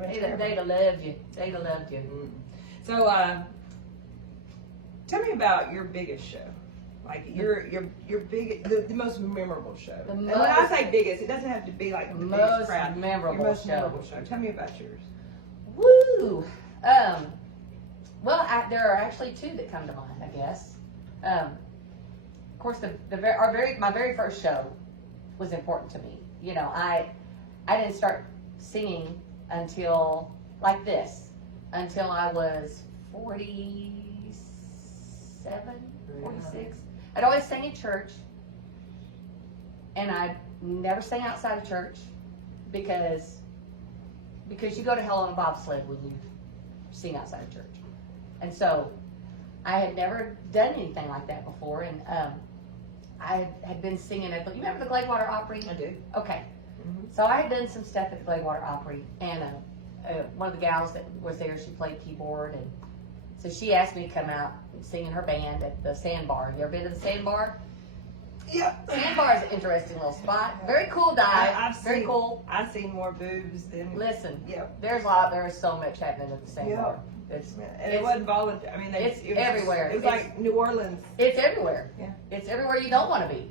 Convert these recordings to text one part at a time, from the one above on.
They'd have loved you. They'd have loved you. Mm. So, tell me about your biggest show. Like your big, the most memorable show. And when I say biggest, it doesn't have to be like the biggest crowd. Memorable your most show. memorable show. Tell me about yours. Woo! Well, there are actually two that come to mind, I guess. Of course, my very first show was important to me. You know, I didn't start singing until like this, until I was 47, 46. I'd always sang in church, and I never sang outside of church because you go to hell on a bobsled when you sing outside of church. And so I had never done anything like that before, and I had been singing at you remember the Gladewater Opry? I do. Okay. Mm-hmm. So I had done some stuff at the Gladewater Opry, and one of the gals that was there, she played keyboard, and so she asked me to come out and sing in her band at the Sandbar. You ever been to the Sandbar? Yeah. Sandbar is an interesting little spot. Very cool dive. Very cool. I've seen more boobs than. Listen. Yep. There is so much happening at the Sandbar. Yep. It wasn't voluntary. I mean, it was everywhere. It was like New Orleans. It's everywhere. Yeah. It's everywhere you don't want to be.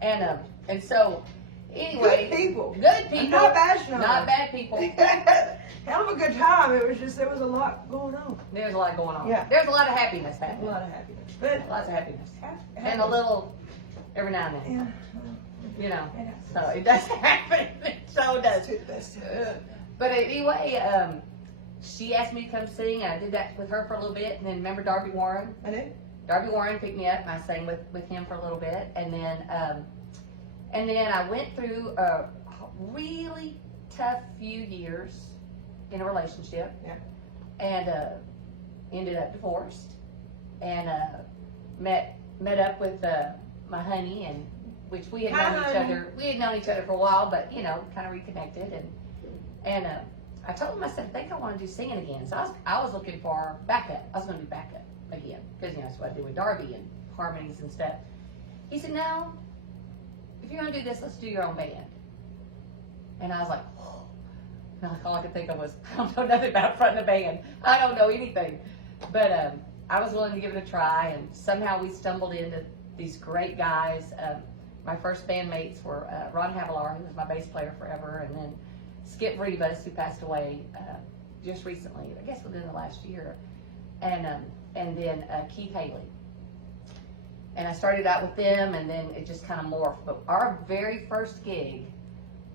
And so, anyway. Good people. Good people. I'm not bashing on Not them. bad people. Hell of a good time. It was just there was a lot going on. There's a lot going on. Yeah. There's a lot of happiness A happening. lot of happiness. But Lots of happiness. And a little every now and then. Yeah. You know. Yeah. So it does happen. It so does. To the best. But anyway, she asked me to come sing. I did that with her for a little bit, and then remember Darby Warren? I know. Darby Warren picked me up, and I sang with him for a little bit, and then I went through a really tough few years in a relationship, Yeah. and ended up divorced, and met up with my honey, and which we had known each other. We had known each other for a while, but you know, kind of reconnected, and I told him, I said, I think I want to do singing again. So I was looking for backup. I was going to do backup again because you know that's what I do with Darby and harmonies and stuff. He said, no, if you're going to do this, let's do your own band. And I was like, oh. And all I could think of was, I don't know nothing about fronting a band. I don't know anything. But I was willing to give it a try, and somehow we stumbled into these great guys. My first bandmates were Ron Havilar, who was my bass player forever, and then Skip Rivas, who passed away just recently, I guess within the last year, and then Keith Haley. And I started out with them, and then it just kind of morphed. But our very first gig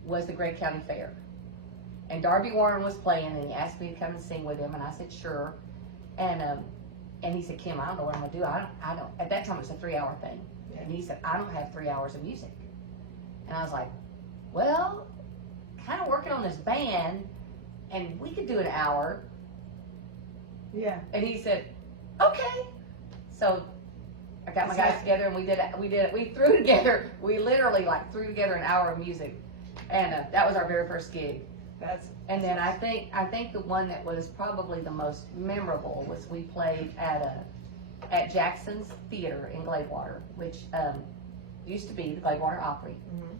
was the Gray County Fair. And Darby Warren was playing, and he asked me to come and sing with him, and I said, sure. And he said, Kim, I don't know what I'm going to do. I don't. At that time, it was a 3-hour thing. Yeah. And he said, I don't have 3 hours of music. And I was like, well, kind of working on this band, and we could do an hour. Yeah. And he said, okay. So I got my guys together, and we literally like threw together an hour of music, and that was our very first gig. And then I think the one that was probably the most memorable was we played at Jackson's Theater in Gladewater, which used to be the Gladewater Opry. Mm-hmm.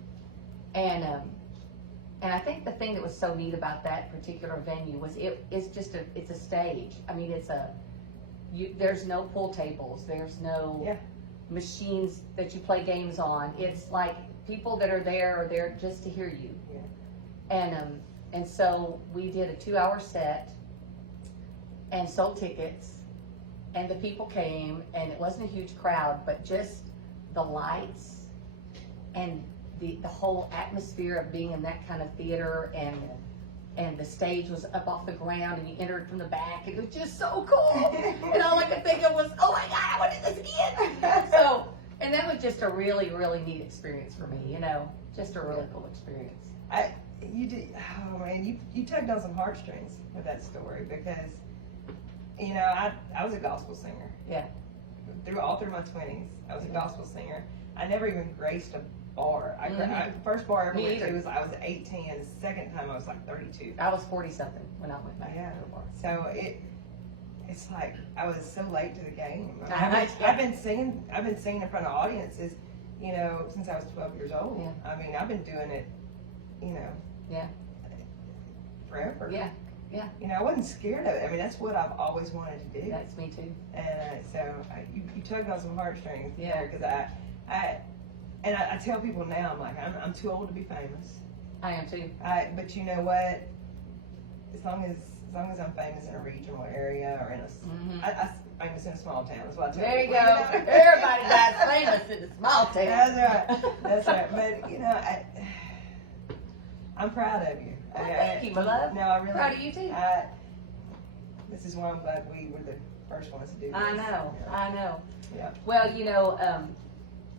And I think the thing that was so neat about that particular venue was it's a stage. I mean, there's no pool tables, there's no machines that you play games on. It's like people that are there just to hear you. Yeah. And so we did a 2-hour set and sold tickets, and the people came, and it wasn't a huge crowd, but just the lights and the whole atmosphere of being in that kind of theater, and the stage was up off the ground, and you entered from the back. It was just so cool. And all I could think of was, oh my God, I want to do this again. So, and that was just a really, really neat experience for me, you know, just a really cool experience. You did. Oh man, you tugged on some heartstrings with that story, because you know I was a gospel singer. Yeah. All through my 20s, I was a gospel singer. I never even graced a bar. First bar I ever went to was I was 18, and the second time I was like 32. I was 40-something when I went back to the bar. So it's like I was so late to the game. I've been singing in front of audiences, you know, since I was 12 years old. Yeah. I mean, I've been doing it, you know. Yeah. Forever. Yeah. Yeah. You know, I wasn't scared of it. I mean, that's what I've always wanted to do. That's me too. And you tugged on some heartstrings Yeah. there, because I tell people now, I'm like, I'm too old to be famous. I am too. But you know what? As long as I'm famous in a regional area or in famous in a small town, is what I tell There you people, go. know? Everybody got famous in the small town. That's right. That's right. But you know, I'm proud of you. Well, thank you, my love. No, I really Proud of you too. This is why I'm glad we were the first ones to do this. I know. Yeah. I know. Yeah. Well, you know,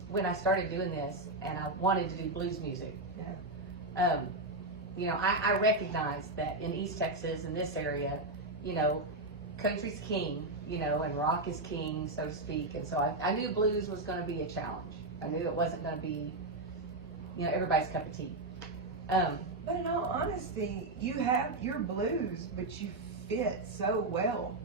when I started doing this and I wanted to do blues music, you know, I recognized that in East Texas, in this area, you know, country's king, you know, and rock is king, so to speak. And so I knew blues was going to be a challenge. I knew it wasn't going to be, you know, everybody's cup of tea. But in all honesty, you have your blues, but you fit so well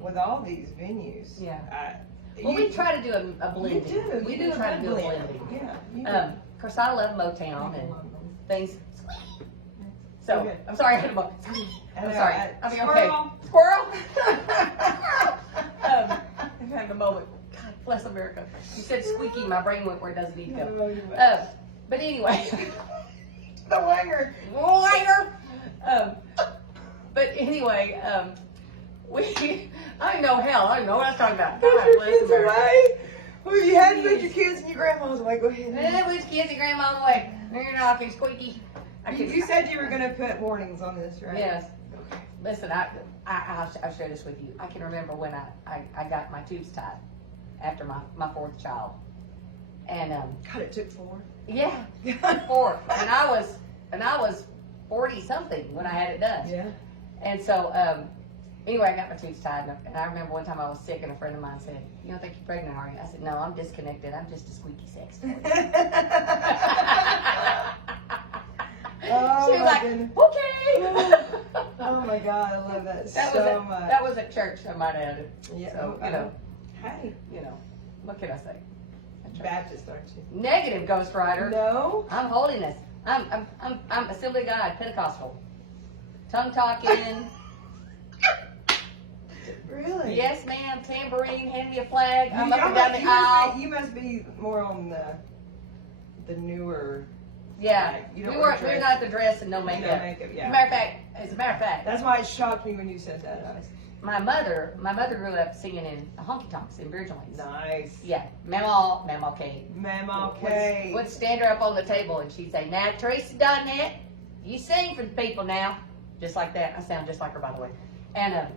with all these venues. Yeah. Well, we try to do a blending. You do. We do try to do a blending. Yeah. You do. Of course, I love Motown and things. So, I'm sorry, I hit a ball. I'm sorry. I mean, okay. Squirrel? I'm having a moment. God bless America. You said squeaky, my brain went where it doesn't need to go. But anyway. The wanger. But anyway, I know hell. I don't know what I was talking about. God bless America. Well, you had to put your kids and your grandma's away. Go ahead. Which kids and grandma's away. You're not squeaky. You said you were going to put warnings on this, right? Yes. Okay. Listen, I'll share this with you. I can remember when I got my tubes tied after my fourth child. And God, it took 4. Yeah, 4. And I was 40 something when I had it done. Yeah. And so anyway, I got my tubes tied, and I remember one time I was sick, and a friend of mine said, "You don't think you're pregnant, are you?" I said, "No, I'm disconnected. I'm just a squeaky sex toy." Oh, she was like, goodness. "Okay." Oh my God, I love that much. That was at church, I might add. Yeah. So, you know. Hey. You know, what can I say? Baptist, aren't you? Negative, Ghost Rider. No. I'm holiness. I'm Assembly of God, Pentecostal. Tongue talking. Really? Yes, ma'am. Tambourine, hand me a flag. I'm up and down the aisle. You must be more on the newer. Yeah. Like, We're not the dress and no makeup. No makeup, yeah. As a matter of fact, that's why it shocked me when you said that. my mother grew up singing in honky tonks in Bridgelands. Nice. Yeah, Mama Kate. Mama Kate. Would stand her up on the table and she'd say, "Now, Teresa Donnette, you sing for the people now," just like that. I sound just like her, by the way. And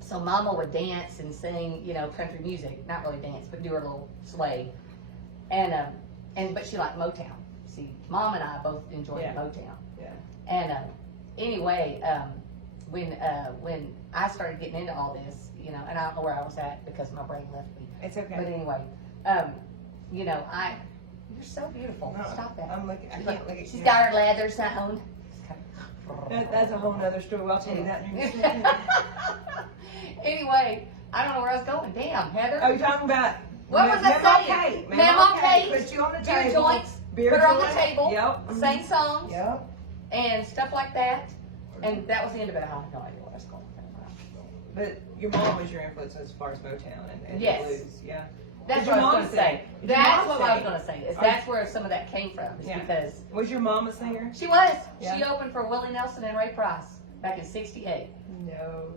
so Mama would dance and sing, you know, country music. Not really dance, but do her little sway. But she liked Motown. See, Mom and I both enjoyed Motown. Yeah. And anyway, when I started getting into all this, you know, and I don't know where I was at because my brain left me. It's okay. But anyway, you know, you're so beautiful. No, Stop that. I'm looking. I can't look at She's you. got her leather sound. That's a whole nother story. I'll tell you that in a minute. Anyway, I don't know where I was going. Damn, Heather. Are you talking about? What was I saying? Mama Kate. Put you on the Beer table. joints. Beer Put her on the joints. table. Yep. Sing songs. Yep. And stuff like that. And that was the end of it. I have no idea what I was going with. But your mom was your influence as far as Motown and Yes. blues. Yeah. That's Did what I your was mom going to say. sing? Did your That's mom what I was sing? going to say. That's where some of that came from. Is Yeah. because Was your mom a singer? she was. Yeah. She opened for Willie Nelson and Ray Price back in '68. No.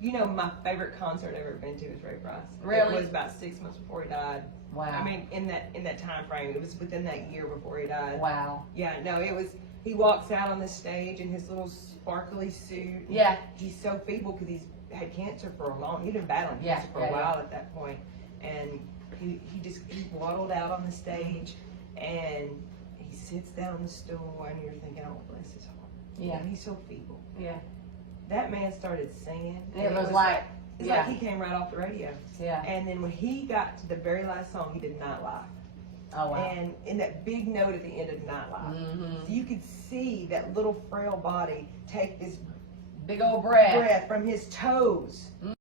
You know, my favorite concert I've ever been to was Ray Price. Really? It was about 6 months before he died. Wow. I mean, in that time frame, it was within that year before he died. Wow. Yeah, no, it was. He walks out on the stage in his little sparkly suit. Yeah. He's so feeble because he's had cancer for a long. He'd been battling Yeah, cancer for a while at that point, and he waddled out on the stage, and he sits down on the stool, and you're thinking, oh, bless his heart. Yeah. And he's so feeble. Yeah. That man started singing. It and was like, it's yeah. like he came right off the radio. Yeah. And then when he got to the very last song, he did Not Laugh. Oh, wow. And in that big note at the end of Not Laugh, Mm-hmm. you could see that little frail body take this Big old breath. from his toes